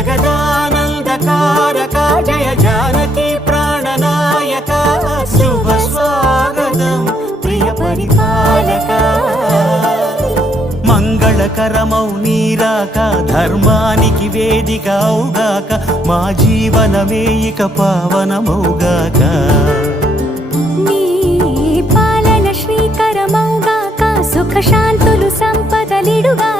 జగదానందకారక జయ జానకి ప్రాణనాయక శుభ స్వాగతం ప్రియ పరిపాలక మంగళకరమౌ నీరాక ధర్మానికి వేదిక అవుగాక మా జీవనమే ఇక పావనమౌగాక నీ పాలన శ్రీకరమౌగాక సుఖ శాంతులు సంపదలిడుగా